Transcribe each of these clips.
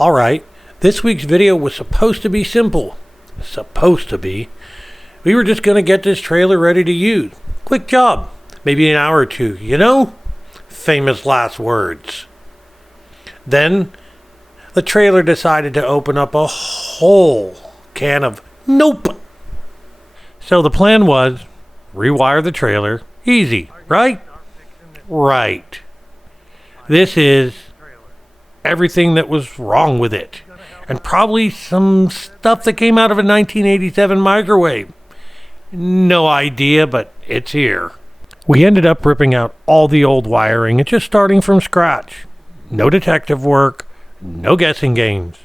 Alright, this week's video was supposed to be simple. Supposed to be. We were just going to get this trailer ready to use. Quick job. Maybe an hour or two, you know? Famous last words. Then, the trailer decided to open up a whole can of nope. So the plan was, rewire the trailer. Easy, right? Right. This is everything that was wrong with it. And probably some stuff that came out of a 1987 microwave. No idea, but it's here. We ended up ripping out all the old wiring and just starting from scratch. No detective work, no guessing games.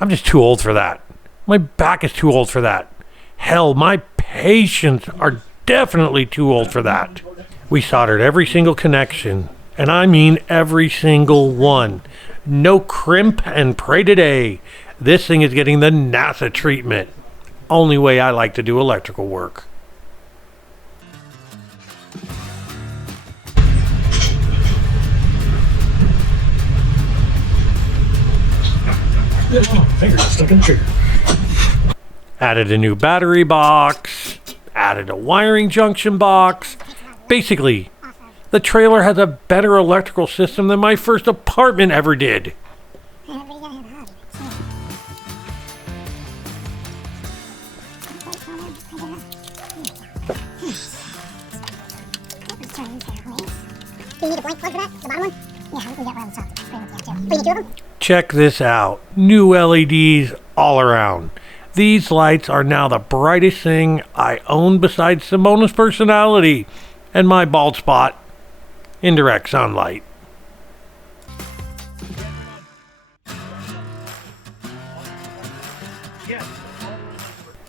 I'm just too old for that. My back is too old for that. Hell, my patience are definitely too old for that. We soldered every single connection, and I mean every single one. No crimp and pray today. This thing is getting the NASA treatment. Only way I like to do electrical work. Finger stuck in the trigger. Added a new battery box. Added a wiring junction box. Basically, the trailer has a better electrical system than my first apartment ever did. Check this out. New LEDs all around. These lights are now the brightest thing I own besides Simona's personality and my bald spot. Indirect sunlight.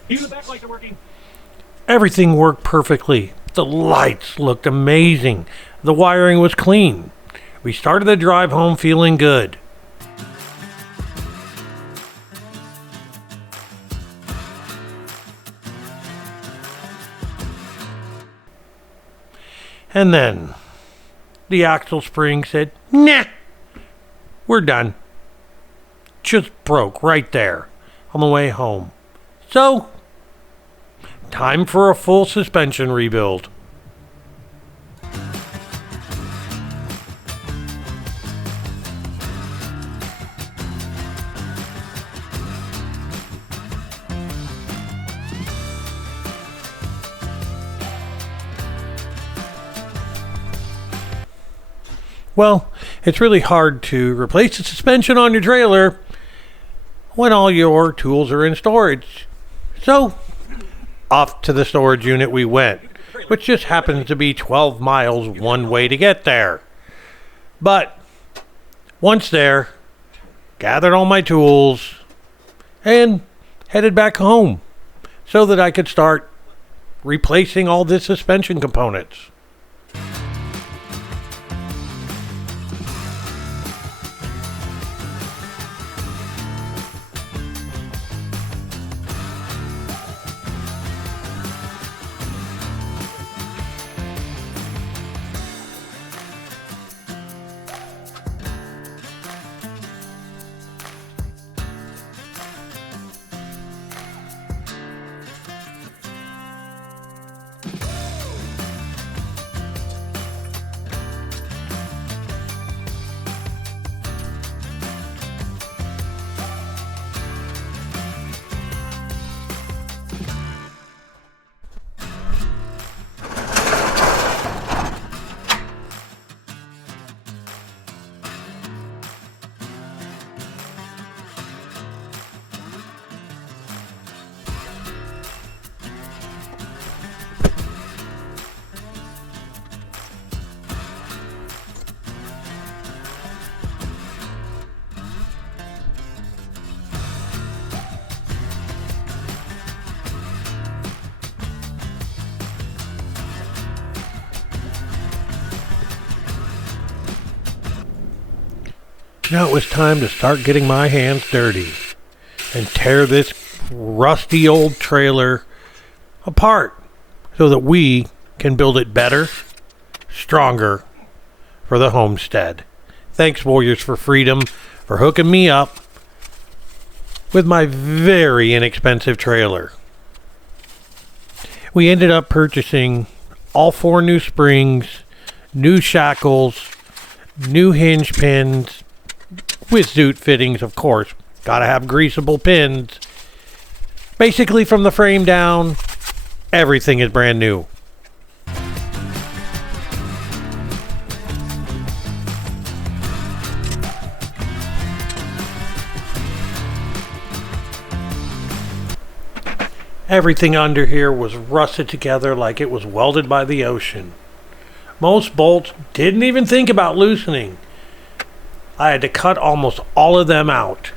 Even the backlights are working. Everything worked perfectly. The lights looked amazing. The wiring was clean. We started the drive home feeling good. And then the axle spring said, nah, we're done. Just broke right there on the way home. So, time for a full suspension rebuild. Well, it's really hard to replace the suspension on your trailer when all your tools are in storage. So, off to the storage unit we went, which just happens to be 12 miles one way to get there. But, once there, gathered all my tools and headed back home so that I could start replacing all the suspension components. Now it was time to start getting my hands dirty and tear this rusty old trailer apart so that we can build it better, stronger for the homestead. Thanks, Warriors for Freedom. for hooking me up with my very inexpensive trailer. We ended up purchasing all 4 new springs, new shackles, new hinge pins, with zoot fittings, of course. Gotta have greasable pins. Basically, from the frame down, everything is brand new. Everything under here was rusted together like it was welded by the ocean. Most bolts didn't even think about loosening. I had to cut almost all of them out.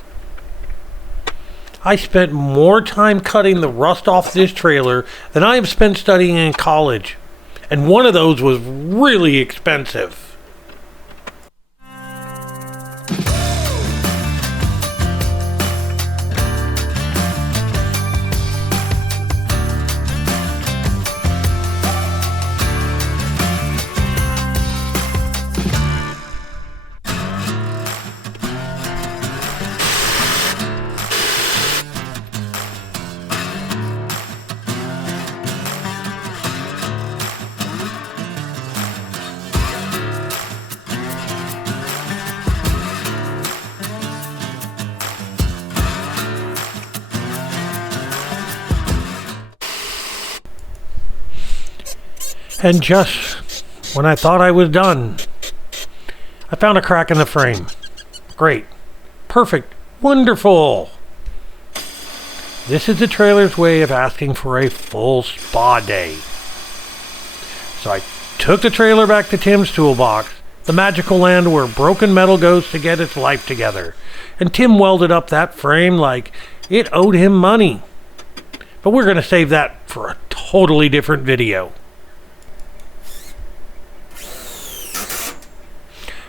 I spent more time cutting the rust off this trailer than I have spent studying in college. And one of those was really expensive. And just when I thought I was done, I found a crack in the frame. Great. Perfect. Wonderful. This is the trailer's way of asking for a full spa day. So I took the trailer back to Tim's toolbox, the magical land where broken metal goes to get its life together. And Tim welded up that frame like it owed him money. But we're going to save that for a totally different video.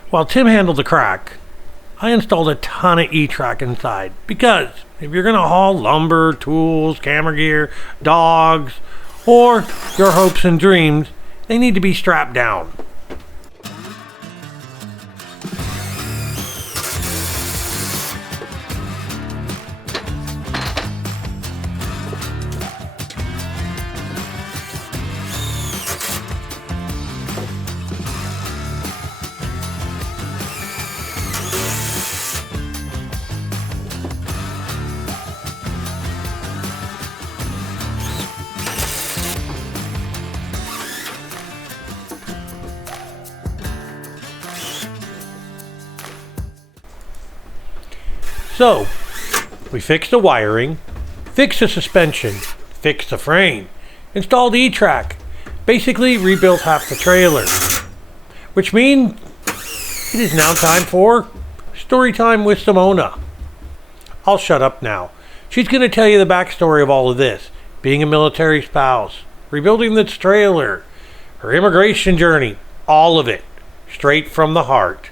While Tim handled the crack, I installed a ton of E-track inside because if you're going to haul lumber, tools, camera gear, dogs, or your hopes and dreams, they need to be strapped down. So, we fixed the wiring, fixed the suspension, fixed the frame, installed E-track, basically rebuilt half the trailer. Which means it is now time for story time with Simona. I'll shut up now. She's going to tell you the backstory of all of this. Being a military spouse, rebuilding this trailer, her immigration journey, all of it. Straight from the heart.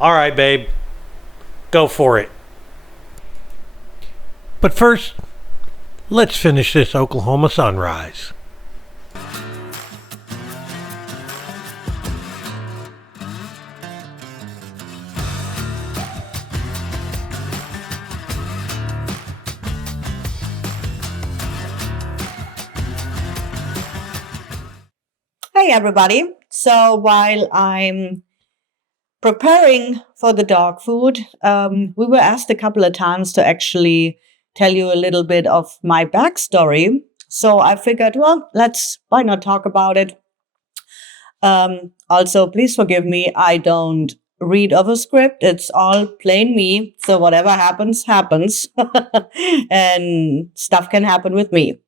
All right, babe. Go for it. But first, let's finish this Oklahoma sunrise. Hey everybody. So while I'm preparing for the dog food, we were asked a couple of times to actually tell you a little bit of my backstory. So I figured, well, why not talk about it? Also, please forgive me. I don't read of a script. It's all plain me. So whatever happens, happens. And stuff can happen with me.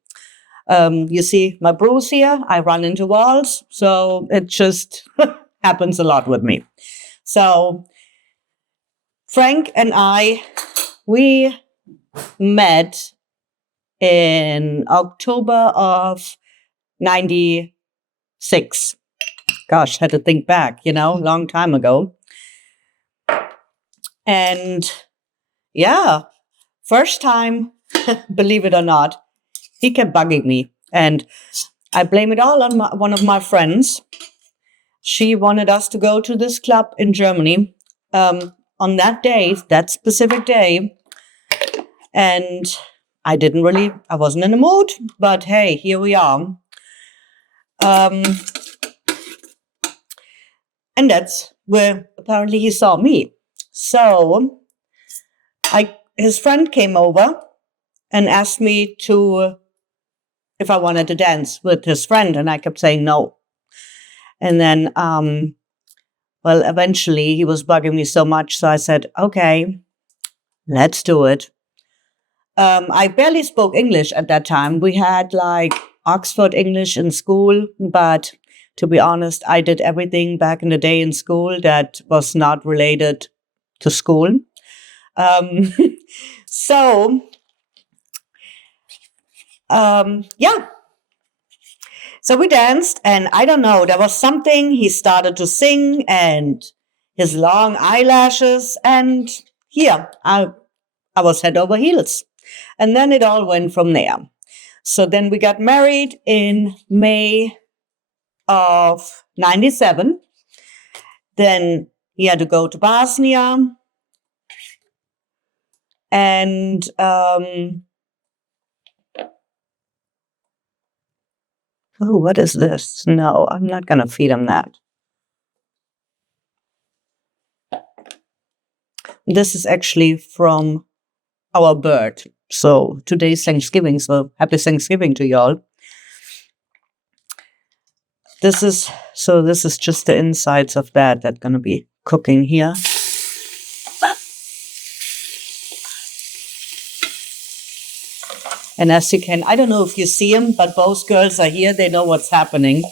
You see my bruise here. I run into walls. So it just happens a lot with me. So Frank and I, we met in October of 96. Gosh, had to think back, long time ago. And yeah, first time, believe it or not, he kept bugging me. And I blame it all on one of my friends. She wanted us to go to this club in Germany. on that day, that specific day. And I wasn't in the mood, but hey, here we are. And that's where apparently he saw me. So his friend came over and asked me if I wanted to dance with his friend, and I kept saying no. And then, eventually he was bugging me so much, so I said, okay, let's do it. I barely spoke English at that time. We had like Oxford English in school, but to be honest, I did everything back in the day in school that was not related to school. Yeah. So we danced, and I don't know, there was something. He started to sing, and his long eyelashes, and here, I was head over heels. And then it all went from there. So then we got married in May of 97. Then he had to go to Bosnia. And what is this? No, I'm not going to feed him that. This is actually from our bird. So today's Thanksgiving, so happy Thanksgiving to y'all. This is just the insides of that's going to be cooking here. And as you can, I don't know if you see them, but both girls are here. They know what's happening.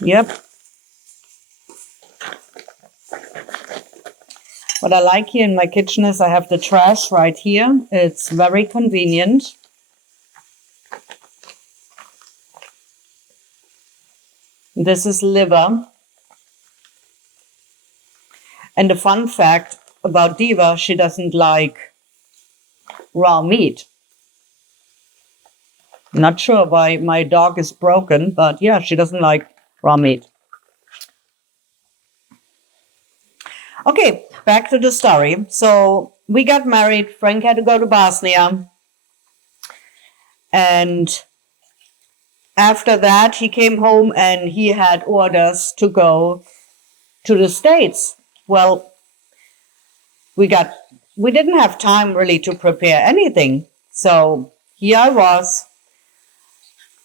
Yep. What I like here in my kitchen is I have the trash right here. It's very convenient. This is liver. And the fun fact about Diva, she doesn't like raw meat. Not sure why my dog is broken, but yeah, she doesn't like raw meat. Okay, back to the story. So we got married. Frank had to go to Bosnia. And after that, he came home and he had orders to go to the States. Well, we didn't have time really to prepare anything. So here I was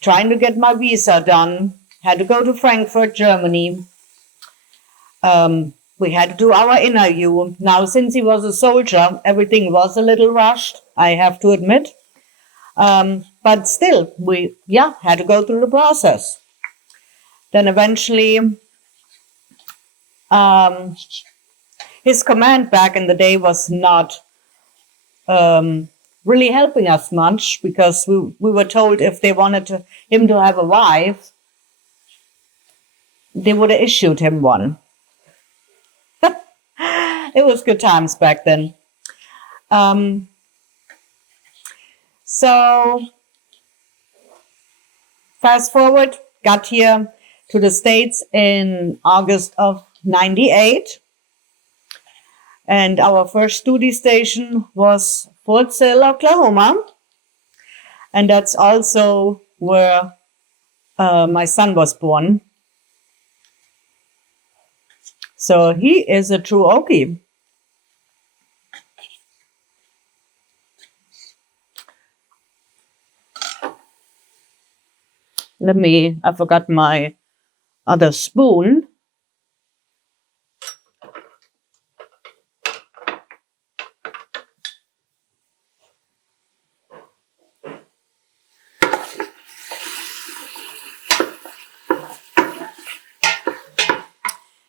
trying to get my visa done. Had to go to Frankfurt, Germany. We had to do our interview. Now, since he was a soldier, everything was a little rushed, I have to admit. But still, we had to go through the process. Then eventually, his command back in the day was not really helping us much, because we were told if they wanted him to have a wife, they would have issued him one. It was good times back then. So fast forward, got here to the States in August of 98. And our first duty station was Fort Sill, Oklahoma. And that's also where my son was born. So he is a true Okie. I forgot my other spoon.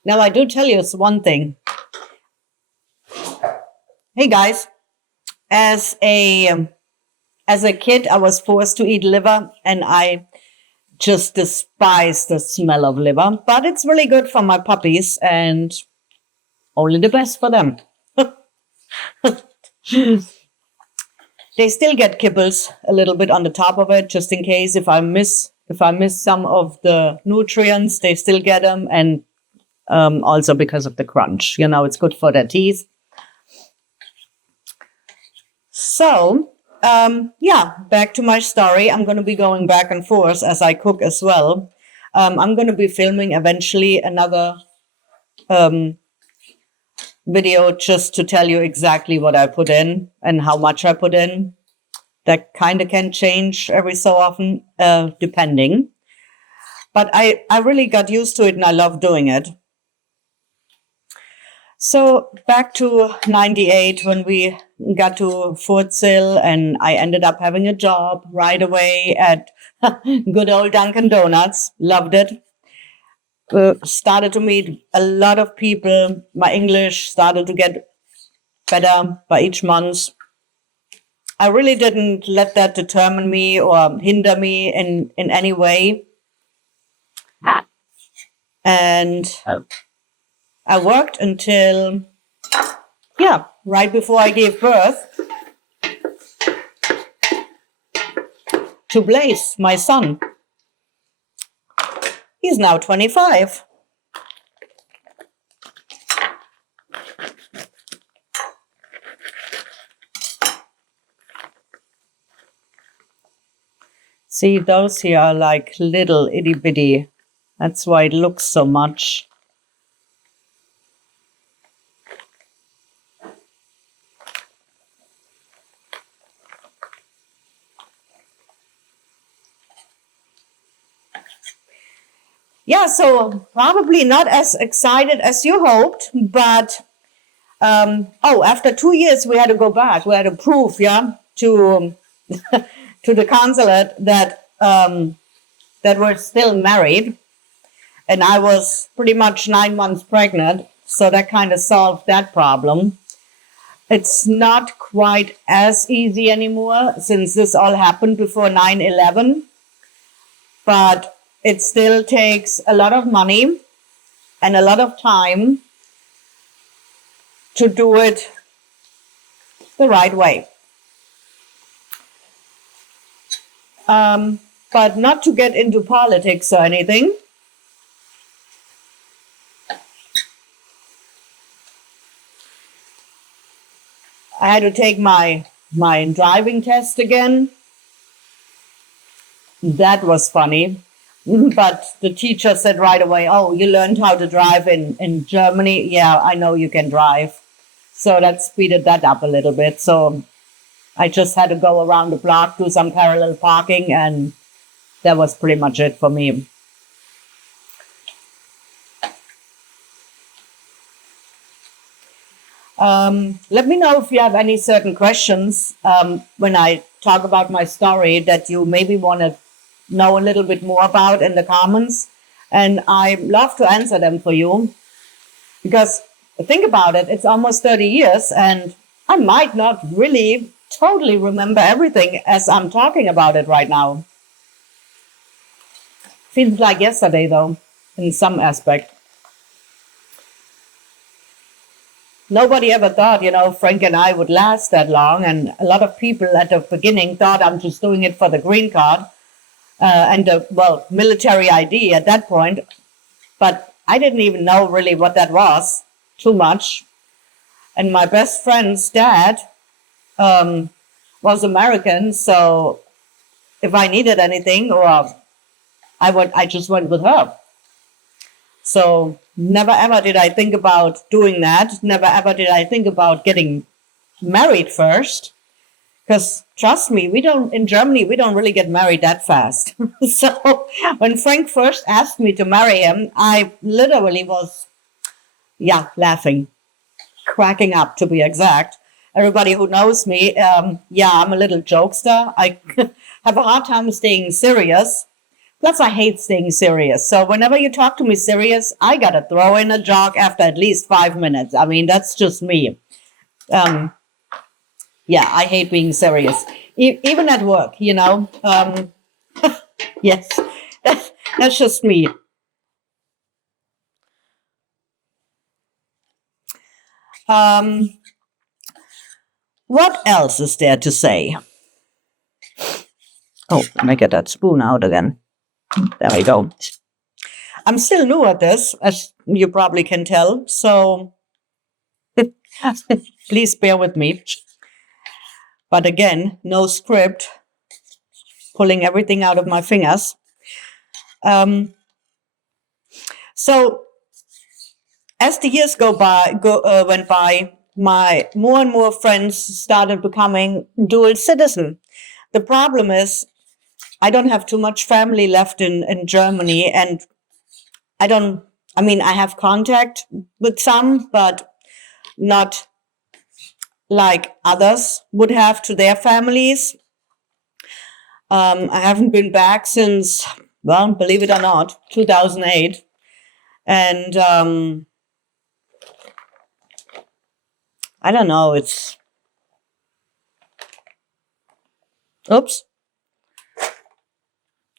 Now, I do tell you one thing. Hey, guys, as a kid, I was forced to eat liver, and I just despise the smell of liver. But it's really good for my puppies, and only the best for them. They still get kibbles a little bit on the top of it, just in case if I miss some of the nutrients, they still get them, and also because of the crunch. It's good for their teeth. So, back to my story. I'm going to be going back and forth as I cook as well. I'm going to be filming eventually another video just to tell you exactly what I put in and how much I put in. That kind of can change every so often, depending. But I really got used to it and I love doing it. So back to 98 when we got to Fort Sill, and I ended up having a job right away at good old Dunkin' Donuts. Loved it. Started to meet a lot of people. My English started to get better by each month. I really didn't let that determine me or hinder me in any way. And I worked until, right before I gave birth to Blaze, my son. He's now 25. See, those here are like little itty bitty. That's why it looks so much. Yeah, so probably not as excited as you hoped, but after 2 years we had to go back. We had to prove, to to the consulate that we're still married, and I was pretty much 9 months pregnant, so that kind of solved that problem. It's not quite as easy anymore since this all happened before 9/11, but it still takes a lot of money and a lot of time to do it the right way. But not to get into politics or anything. I had to take my driving test again. That was funny. But the teacher said right away, "Oh, you learned how to drive in Germany? Yeah, I know you can drive." So that speeded that up a little bit. So I just had to go around the block, do some parallel parking, and that was pretty much it for me. Let me know if you have any certain questions when I talk about my story that you maybe want to know a little bit more about in the comments. And I love to answer them for you. Because think about it, it's almost 30 years and I might not really totally remember everything as I'm talking about it right now. Feels like yesterday though, in some aspect. Nobody ever thought, Frank and I would last that long. And a lot of people at the beginning thought I'm just doing it for the green card and the, military ID at that point. But I didn't even know really what that was too much. And my best friend's dad was American. So if I needed anything or I just went with her. So never ever did I think about doing that. Never ever did I think about getting married first. Because trust me, in Germany, we don't really get married that fast. So when Frank first asked me to marry him, I literally was, laughing, cracking up to be exact. Everybody who knows me, I'm a little jokester. I have a hard time staying serious. Plus, I hate staying serious. So whenever you talk to me serious, I got to throw in a joke after at least 5 minutes. I mean, that's just me. I hate being serious. Even at work, Yes, that's just me. What else is there to say? Oh, let me get that spoon out again. There we go. I'm still new at this, as you probably can tell, so please bear with me. But again, no script, pulling everything out of my fingers. So as the years went by, my more and more friends started becoming dual citizen. The problem is I don't have too much family left in Germany, and I have contact with some, but not like others would have to their families. I haven't been back since, well, believe it or not, 2008. And I don't know, it's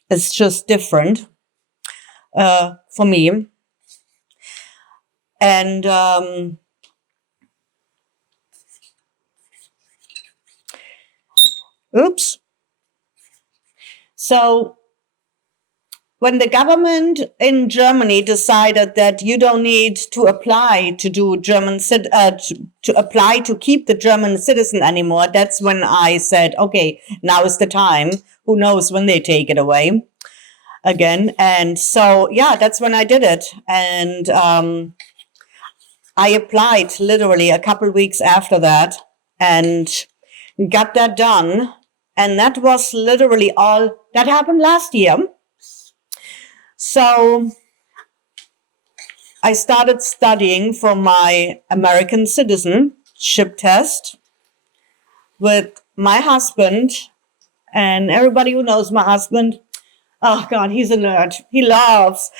just different for me. And so when the government in Germany decided that you don't need to apply to do to apply to keep the German citizen anymore, that's when I said, okay, now is the time. Who knows when they take it away again? And so, yeah, that's when I did it. And I applied literally a couple weeks after that and got that done. And that was literally all that happened last year. So I started studying for my American citizenship test with my husband, and everybody who knows my husband, oh God, he's a nerd. He loves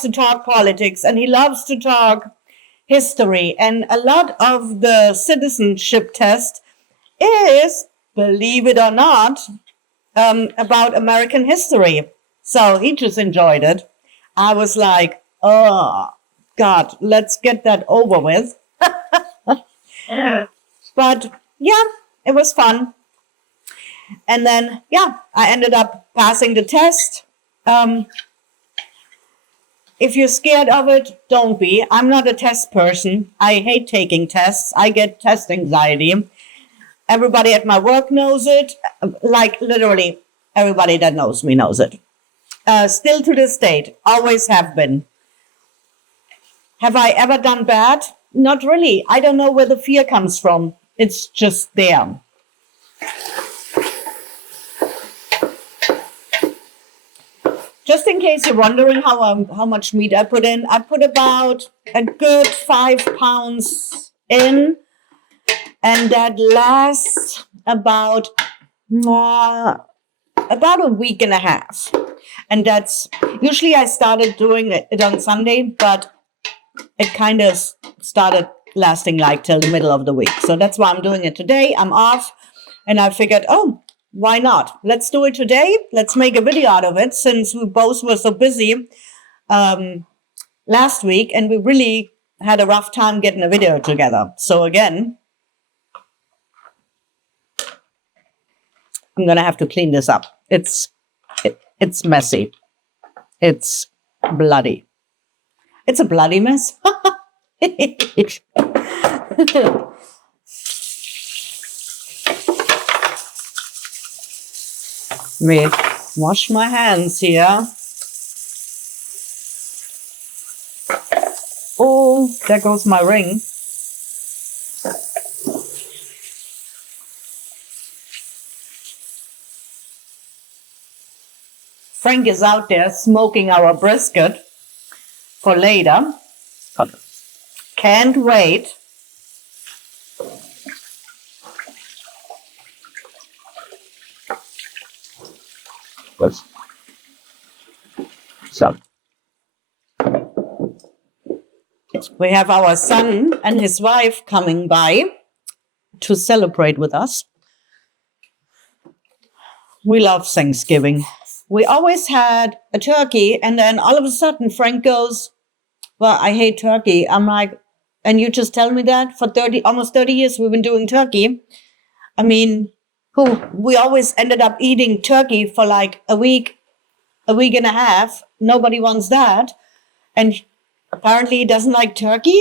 to talk politics, and he loves to talk history. And a lot of the citizenship test is, believe it or not, about American history. So he just enjoyed it. I was like, oh, God, let's get that over with. But yeah, it was fun. And then, yeah, I ended up passing the test. If you're scared of it, don't be. I'm not a test person. I hate taking tests. I get test anxiety. Everybody at my work knows it. Like literally everybody that knows me knows it. Still to this date, always have been. Have I ever done bad? Not really. I don't know where the fear comes from. It's just there. Just in case you're wondering how much meat I put in, I put about a good 5 pounds in, and that lasts about a week and a half. And that's usually I started doing it on Sunday, but it kind of started lasting like till the middle of the week. So that's why I'm doing it today. I'm off, and I figured, oh, why not? Let's do it today. Let's make a video out of it, since we both were so busy last week, and we really had a rough time getting a video together. So again, I'm going to have to clean this up. It's messy. It's bloody. It's a bloody mess. Let me wash my hands here. Oh, there goes my ring. Frank is out there smoking our brisket for later. Can't wait. So we have our son and his wife coming by to celebrate with us. We love Thanksgiving. We always had a turkey, and then all of a sudden Frank goes, well, I hate turkey. I'm like, and you just tell me that? For almost 30 years we've been doing turkey. I mean, who we always ended up eating turkey for like a week and a half. Nobody wants that. And apparently he doesn't like turkey.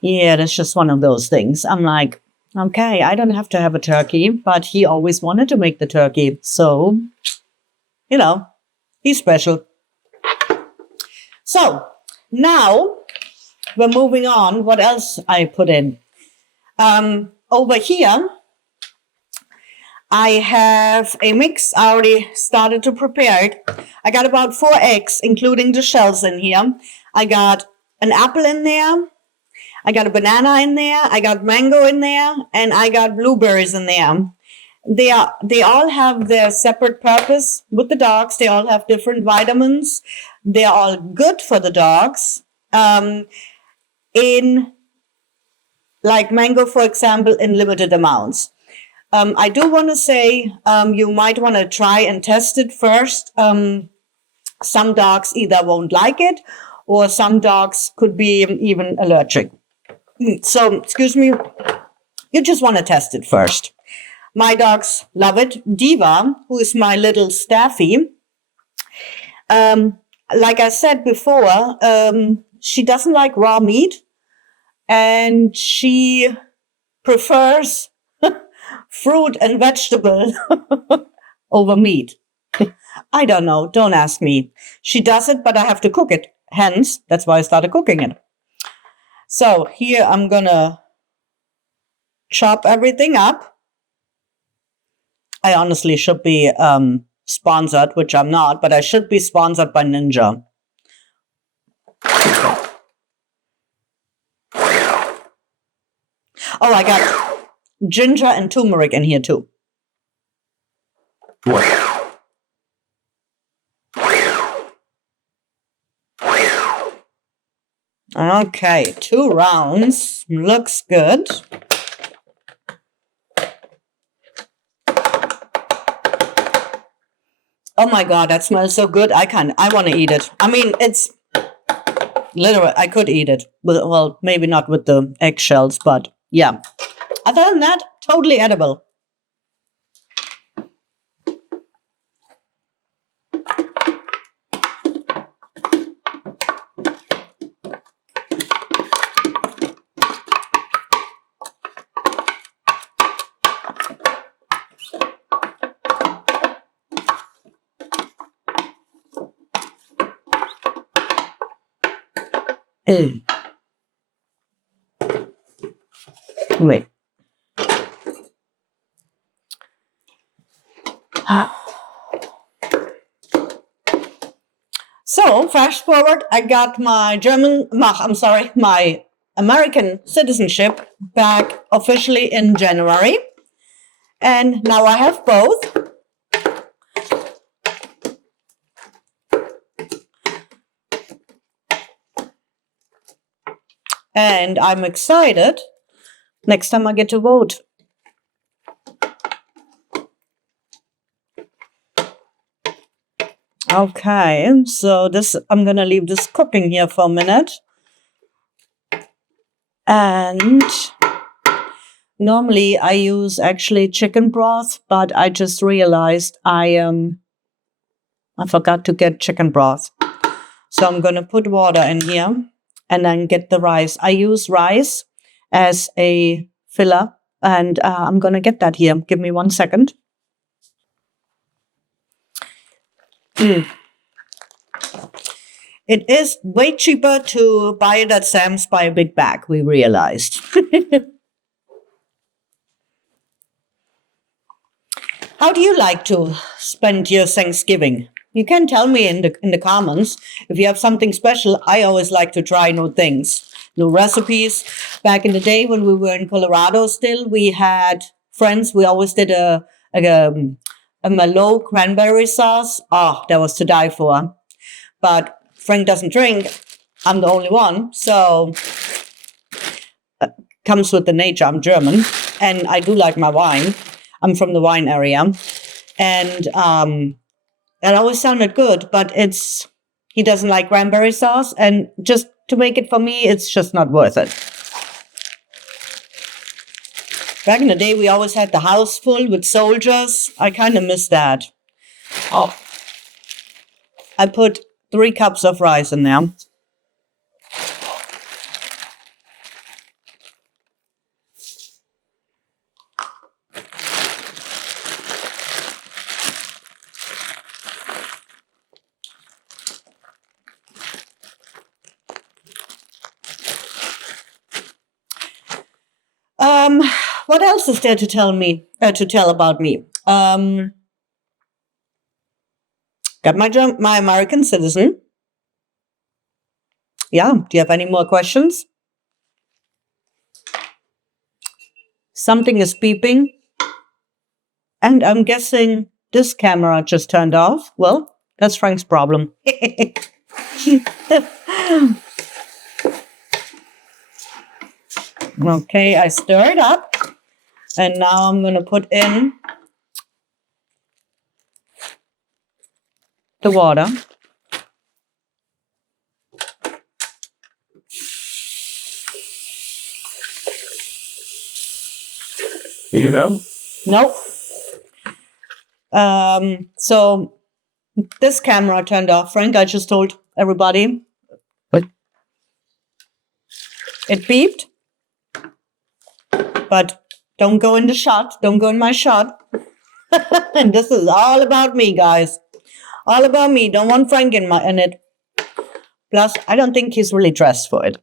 Yeah, that's just one of those things. I'm like, okay, I don't have to have a turkey, but he always wanted to make the turkey. So, you know, he's special. So now we're moving on. What else I put in? Over here, I have a mix. I already started to prepare it. I got about 4 eggs, including the shells in here. I got an apple in there. I got a banana in there. I got mango in there. And I got blueberries in there. They all have their separate purpose with the dogs. They all have different vitamins. They're all good for the dogs. In like mango, for example, in limited amounts. I do want to say you might want to try and test it first. Some dogs either won't like it or some dogs could be even allergic. So, excuse me, you just want to test it first. My dogs love it. Diva, who is my little staffy, like I said before, she doesn't like raw meat and she prefers fruit and vegetable over meat. I don't know. Don't ask me. She does it, but I have to cook it. Hence, that's why I started cooking it. So here I'm going to chop everything up. I honestly should be sponsored, which I'm not, but I should be sponsored by Ninja. Oh, I got ginger and turmeric in here too. Okay, 2 rounds. Looks good. Oh my God, that smells so good. I want to eat it. I mean, it's literally, I could eat it. Well, maybe not with the eggshells, but yeah. Other than that, totally edible. Wait. So, fast forward, I got my my American citizenship back officially in January. And now I have both. And I'm excited next time I get to vote. Okay, so I'm going to leave this cooking here for a minute. And normally I use actually chicken broth, but I just realized I forgot to get chicken broth. So I'm going to put water in here and then get the rice. I use rice as a filler, and I'm going to get that here. Give me 1 second. It is way cheaper to buy it at Sam's by a big bag, we realized. How do you like to spend your Thanksgiving? You can tell me in the comments. If you have something special, I always like to try new things, new recipes. Back in the day when we were in Colorado still, we had friends. We always did a Merlot cranberry sauce. Oh, that was to die for. But Frank doesn't drink. I'm the only one. So comes with the nature. I'm German. And I do like my wine. I'm from the wine area. And that always sounded good. But he doesn't like cranberry sauce. And just to make it for me, it's just not worth it. Back in the day, we always had the house full with soldiers. I kind of miss that. Oh. I put 3 cups of rice in there. What else is there to tell about me? Got my American citizen. Yeah. Do you have any more questions? Something is beeping. And I'm guessing this camera just turned off. Well, that's Frank's problem. Okay, I stir it up. And now I'm going to put in the water. You know? Nope. So this camera turned off, Frank. I just told everybody. What? It beeped. But don't go in the shot. Don't go in my shot. And this is all about me, guys. All about me. Don't want Frank in it. Plus, I don't think he's really dressed for it.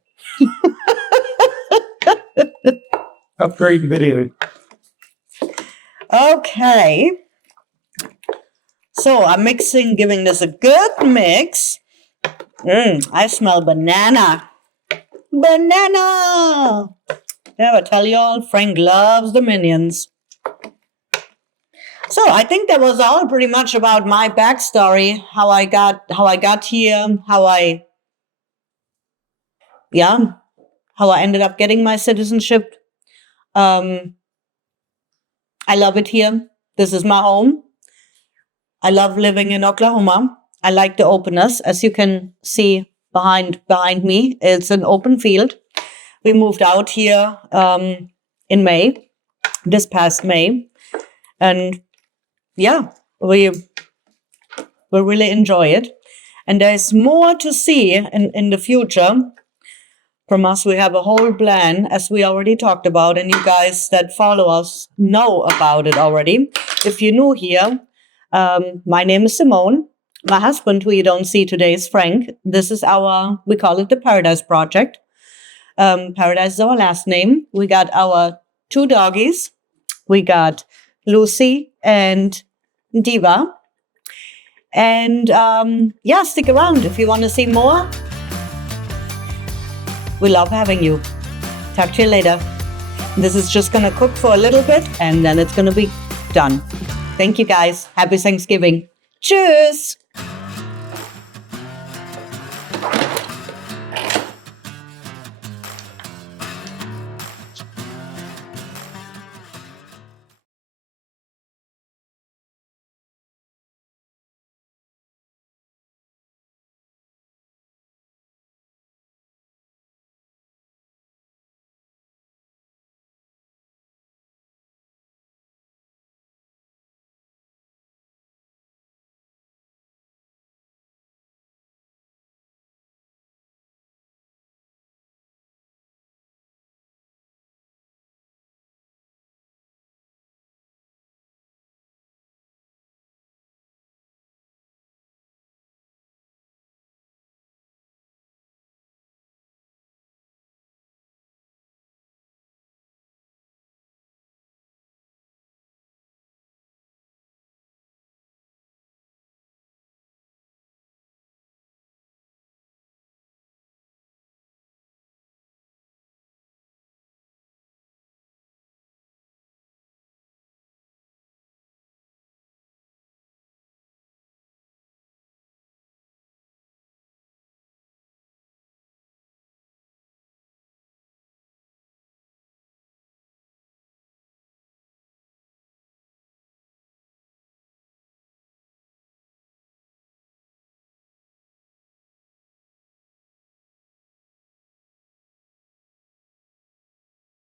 Upgrade video. Okay. So I'm mixing, giving this a good mix. I smell banana. Banana! Yeah, I tell you all, Frank loves the Minions. So I think that was all pretty much about my backstory, how I got here, how I ended up getting my citizenship. I love it here. This is my home. I love living in Oklahoma. I like the openness. As you can see behind me, it's an open field. We moved out here in May, this past May. And yeah, we really enjoy it. And there's more to see in the future from us. We have a whole plan, as we already talked about, and you guys that follow us know about it already. If you're new here, my name is Simone. My husband, who you don't see today, is Frank. This is we call it the Paradise Project. Paradise is our last name. We got our 2 doggies. We got Lucy and Diva. And stick around if you want to see more. We love having you. Talk to you later. This is just going to cook for a little bit and then it's going to be done. Thank you guys. Happy Thanksgiving. Tschüss.